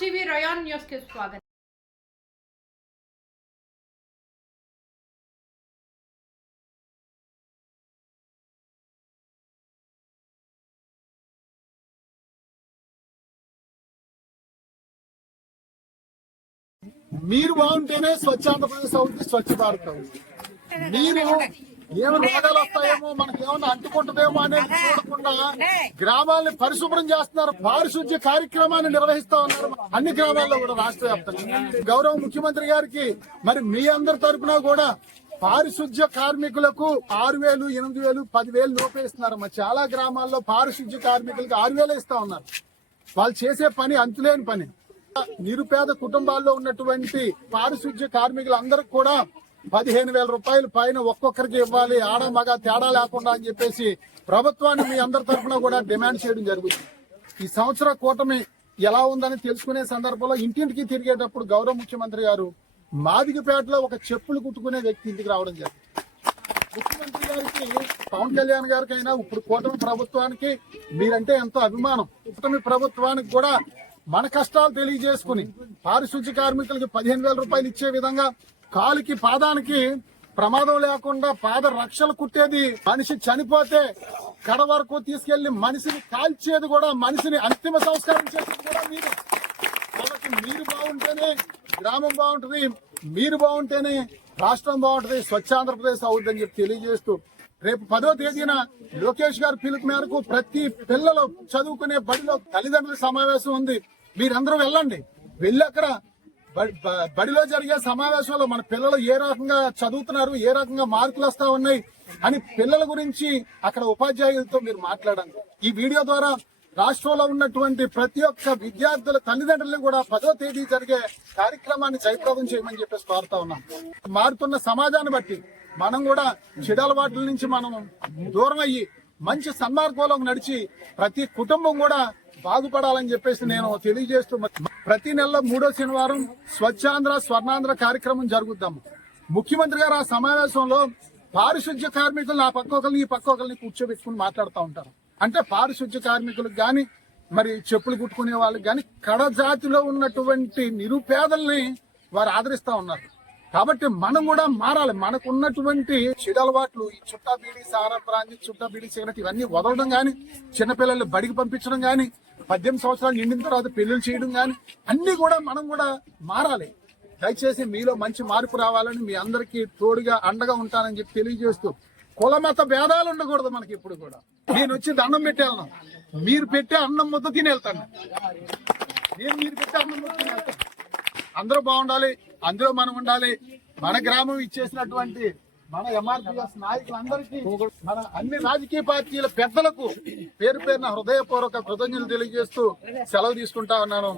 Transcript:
ప్రయాణ్ న్యూస్కి స్వాగతం మీరు బాగుంటేనే స్వచ్ఛ ఆంధ్రప్రదేశ్ అవుతుంది స్వచ్ఛ భారత్ అవుతుంది మీరు ఏమి రోగాలు వస్తాయేమో మనకి ఏమన్నా అంటుకుంటుందేమో అనేది చూడకుండా గ్రామాలని పరిశుభ్రం చేస్తున్నారు. పారిశుద్ధ్య కార్యక్రమాన్ని నిర్వహిస్తా ఉన్నారు. అన్ని గ్రామాల్లో కూడా రాష్ట్ర వ్యాప్తంగా. గౌరవ ముఖ్యమంత్రి గారికి మరి మీ అందరి తరపున కూడా పారిశుద్ధ్య కార్మికులకు ఆరు వేలు ఎనిమిది వేలు పదివేలు లోపే ఇస్తున్నారు మరి చాలా గ్రామాల్లో పారిశుద్ధ్య కార్మికులకు ఆరు వేలు ఇస్తా ఉన్నారు. వాళ్ళు చేసే పని అంతులేని పని. నిరుపేద కుటుంబాల్లో ఉన్నటువంటి పారిశుద్ధ్య కార్మికులందరికి కూడా పదిహేను వేల రూపాయలు పైన ఒక్కొక్కరికి ఇవ్వాలి ఆడ మగ తేడా లేకుండా అని చెప్పేసి ప్రభుత్వాన్ని మీ అందరి తరఫున కూడా డిమాండ్ చేయడం జరుగుతుంది. ఈ సంవత్సర కూటమి ఎలా ఉందని తెలుసుకునే సందర్భంలో ఇంటింటికి తిరిగేటప్పుడు గౌరవ ముఖ్యమంత్రి గారు మాదిగపేటలో ఒక చెప్పులు కుట్టుకునే వ్యక్తి ఇంటికి రావడం జరిగింది. ముఖ్యమంత్రి గారికి పవన్ కళ్యాణ్ గారికి అయినా ఇప్పుడు కూటమి ప్రభుత్వానికి మీరంటే ఎంతో అభిమానం. కూటమి ప్రభుత్వానికి కూడా మన కష్టాలు తెలియజేసుకుని పారిశుద్ధ్య కార్మికులకి పదిహేను వేల రూపాయలు ఇచ్చే విధంగా కాలుకి పాదానికి ప్రమాదం లేకుండా పాద రక్షలు కుట్టేది మనిషి చనిపోతే కడ వరకు తీసుకెళ్ళి మనిషిని కాల్చేది కూడా మనిషిని అంతిమ సంస్కారం చేసేది కూడా మీరు. కాబట్టి మీరు బాగుంటేనే గ్రామం బాగుంటుంది మీరు బాగుంటేనే రాష్ట్రం బాగుంటుంది స్వచ్ఛ ఆంధ్రప్రదేశ్ అవుతుందని చెప్పి తెలియజేస్తూ రేపు పదో తేదీన లోకేష్ గారి పిలుపు మేరకు ప్రతి పిల్లలు చదువుకునే బడిలో తల్లిదండ్రుల సమావేశం ఉంది. మీరందరూ వెళ్ళండి. వెళ్ళి అక్కడ బడిలో జరిగే సమావేశంలో మన పిల్లలు ఏ రకంగా చదువుతున్నారు ఏ రకంగా మార్కులు వస్తా ఉన్నాయి అని పిల్లల గురించి అక్కడ ఉపాధ్యాయులతో మీరు మాట్లాడండి. ఈ వీడియో ద్వారా రాష్ట్రంలో ఉన్నటువంటి ప్రతి ఒక్క విద్యార్థుల తల్లిదండ్రులను కూడా పదో తేదీ జరిగే కార్యక్రమాన్ని జయప్రదం చేయమని చెప్పేసి కోరుతా ఉన్నాం. మారుతున్న సమాజాన్ని బట్టి మనం కూడా చెడలవాట్ల నుంచి మనం దూరం అయ్యి మంచి సన్మార్గంలో నడిచి ప్రతి కుటుంబం కూడా బాగుపడాలని చెప్పేసి నేను తెలియజేస్తూ ప్రతి నెల మూడో శనివారం స్వచ్ఛాంధ్ర స్వర్ణాంధ్ర కార్యక్రమం జరుగుద్దాము ముఖ్యమంత్రి గారు ఆ సమావేశంలో పారిశుద్ధ్య కార్మికులు ఆ పక్క ఒకరిని ఈ పక్క ఒకరిని కూర్చోబెట్టుకుని మాట్లాడుతూ ఉంటారు. అంటే పారిశుద్ధ్య కార్మికులకు కానీ మరి చెప్పులు కుట్టుకునే వాళ్ళకి గాని కడజాతిలో ఉన్నటువంటి నిరుపేదల్ని వారు ఆదరిస్తూ ఉన్నారు. కాబట్టి మనం కూడా మారాలి. మనకు ఉన్నటువంటి ఈ చుట్టా బీడీ సారా ప్రాంతి చుట్టా బీడీ సిగరెట్ ఇవన్నీ వదలడం కానీ చిన్నపిల్లల్ని బడికి పంపించడం కానీ పద్దెనిమిది సంవత్సరాలు నిండిన తర్వాత పెళ్ళిళ్ళు చేయడం కానీ అన్ని కూడా మనం కూడా మారాలి. దయచేసి మీలో మంచి మార్పు రావాలని మీ అందరికీ తోడుగా అండగా ఉంటానని చెప్పి తెలియజేస్తూ కుల మత భేదాలు ఉండకూడదు మనకి ఇప్పుడు కూడా. నేను వచ్చి దండం పెట్టేళ్ళను మీరు పెట్టే అన్నం ముద్ద తిని వెళ్తాను. నేను మీరు పెట్టే అన్నం ముద్ద తిని వెళ్తాను. అందరూ బాగుండాలి అందులో మనం ఉండాలి. మన గ్రామం ఇచ్చేసినటువంటి మన ఎంఆర్పిఎస్ నాయకులందరికీ మన అన్ని రాజకీయ పార్టీల పెద్దలకు పేరు పేరున హృదయపూర్వక కృతజ్ఞతలు తెలియజేస్తూ సెలవు తీసుకుంటా ఉన్నాను.